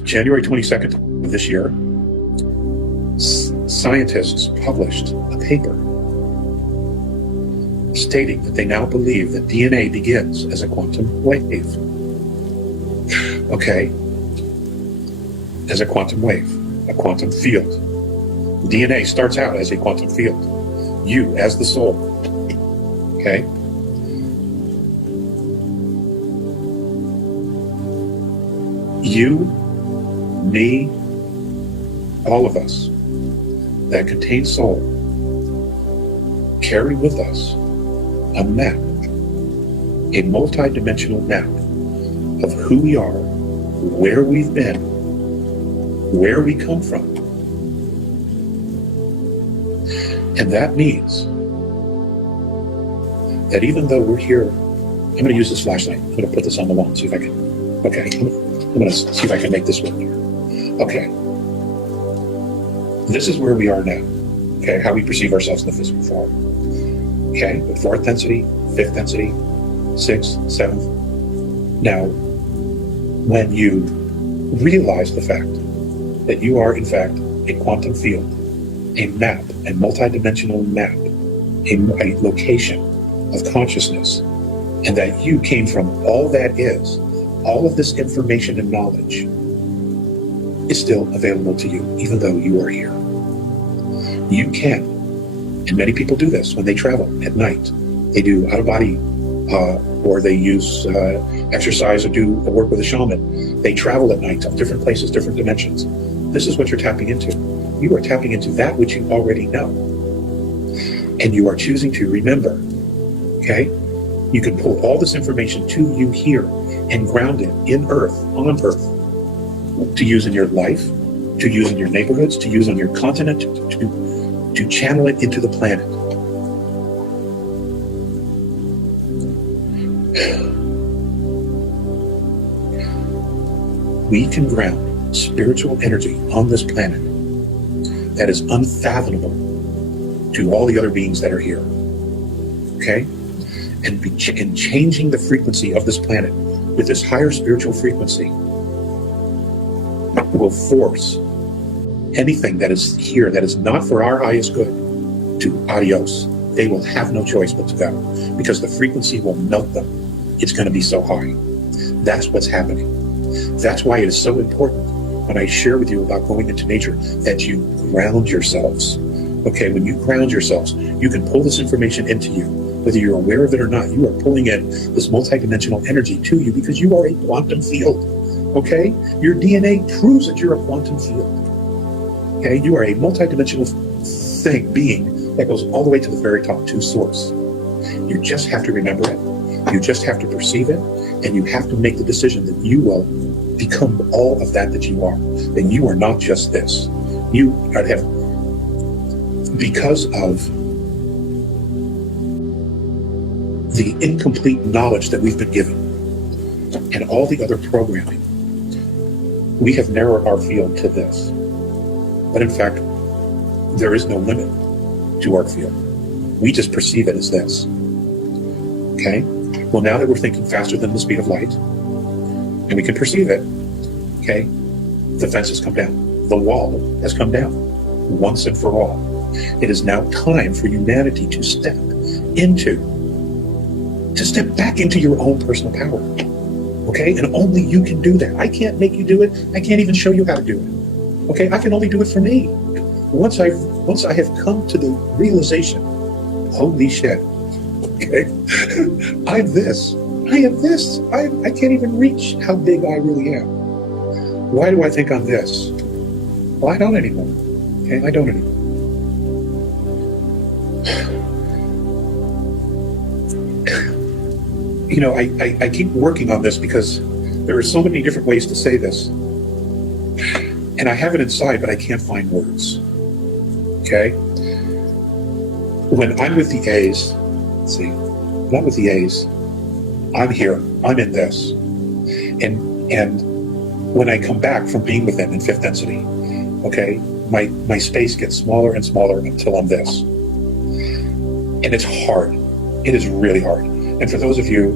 January 22nd of this year, scientists published a paper stating that they now believe that DNA begins as a quantum wave. Okay, as a quantum wave, a quantum field. DNA starts out as a quantum field. You as the soul. Okay? You, me, all of us that contain soul carry with us a map, a multi-dimensional map of who we are, where we've been, where we come from. And that means that even though we're here, I'm going to use this flashlight. I'm going to put this on the wall and see if I can. Okay, I'm going to see if I can make this work here. Okay. This is where we are now. Okay, how we perceive ourselves in the physical form. Okay, with fourth density, fifth density, sixth, seventh. Now, when you realize the fact that you are, in fact, a quantum field, a map, a multi-dimensional map, a location of consciousness, and that you came from all that is, all of this information and knowledge is still available to you, even though you are here. You can, and many people do this when they travel at night. They do out-of-body, or they use exercise or do work with a shaman. They travel at night to different places, different dimensions. This is what you're tapping into. You are tapping into that which you already know. And you are choosing to remember. Okay? You can pull all this information to you here and ground it in Earth, on Earth, to use in your life, to use in your neighborhoods, to use on your continent, to channel it into the planet. We can ground spiritual energy on this planet that is unfathomable to all the other beings that are here. Okay? And in changing the frequency of this planet with this higher spiritual frequency will force anything that is here that is not for our highest good to adios. They will have no choice but to go, because the frequency will melt them. It's going to be so high. That's what's happening. That's why it is so important when I share with you about going into nature that you ground yourselves. Okay, when you ground yourselves, you can pull this information into you. Whether you're aware of it or not, you are pulling in this multidimensional energy to you because you are a quantum field. Okay? Your DNA proves that you're a quantum field. Okay? You are a multidimensional being that goes all the way to the very top, to source. You just have to remember it. You just have to perceive it. And you have to make the decision that you will become all of that you are. That you are not just this. You have, because of the incomplete knowledge that we've been given and all the other programming, we have narrowed our field to this. But in fact, there is no limit to our field. We just perceive it as this. Okay? Well, now that we're thinking faster than the speed of light, and we can perceive it, okay, the fence has come down. The wall has come down once and for all. It is now time for humanity to step back into your own personal power. Okay? And only you can do that. I can't make you do it. I can't even show you how to do it. Okay? I can only do it for me. Once I have come to the realization, holy shit, okay, I'm this. I am this. I can't even reach how big I really am. Why do I think I'm this? Well, I don't anymore. Okay? I don't anymore. You know, I keep working on this because there are so many different ways to say this. And I have it inside, but I can't find words. Okay? When I'm with the A's, let's see, when I'm with the A's, I'm here. I'm in this. And when I come back from being with them in fifth density, okay, my space gets smaller and smaller until I'm this. And it's hard. It is really hard. And for those of you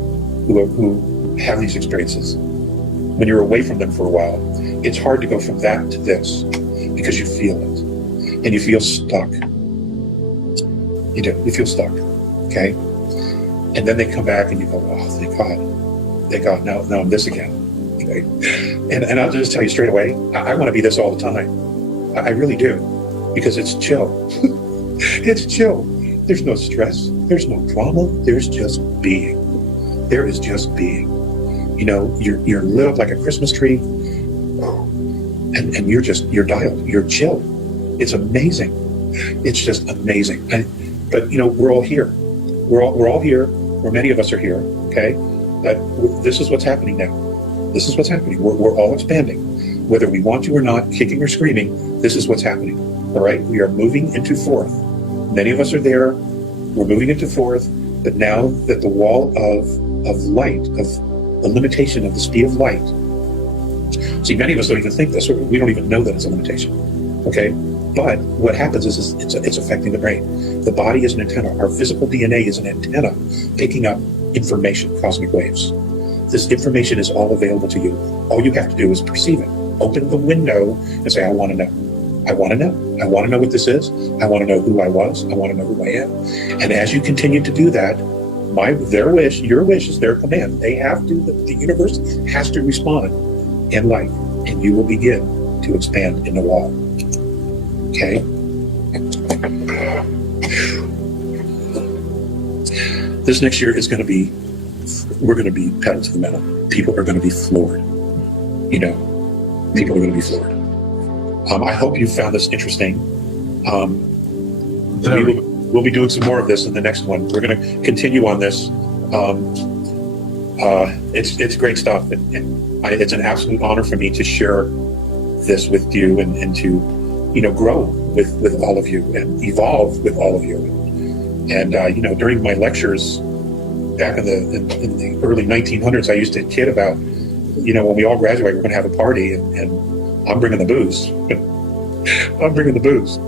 who have these experiences, when you're away from them for a while, It's hard to go from that to this because you feel it and you feel stuck. You do. You feel stuck. Okay. And then they come back and you go, oh, thank God. Thank God. Now I'm this again. Okay. And I'll just tell you straight away, I want to be this all the time. I really do. Because it's chill. It's chill. There's no stress. There's no drama. There's just being. There is just being. You know, you're lit up like a Christmas tree. And you're dialed. You're chill. It's amazing. It's just amazing. But you know, we're all here. We're all here, or many of us are here, okay? But this is what's happening now. This is what's happening. We're all expanding. Whether we want to or not, kicking or screaming, this is what's happening, all right? We are moving into fourth. Many of us are there. We're moving into fourth, but now that the wall of light, of the limitation of the speed of light, see, many of us don't even think this, or we don't even know that it's a limitation, okay? But what happens is it's affecting the brain. The body is an antenna. Our physical DNA is an antenna picking up information, cosmic waves. This information is all available to you. All you have to do is perceive it. Open the window and say, I want to know. I want to know. I want to know what this is. I want to know who I was. I want to know who I am. And as you continue to do that, their wish, your wish is their command. They have to, the universe has to respond in light, and you will begin to expand in the wall. Okay. This next year is going to be, we're going to be pedal to the metal. People are going to be floored. You know, people are going to be floored. I hope you found this interesting. We'll be doing some more of this in the next one. We're going to continue on this. It's great stuff. It's an absolute honor for me to share this with you and to, you know, grow with all of you and evolve with all of you. And, you know, during my lectures back in the early 1900s, I used to kid about, you know, when we all graduate, we're going to have a party and I'm bringing the booze. I'm bringing the booze.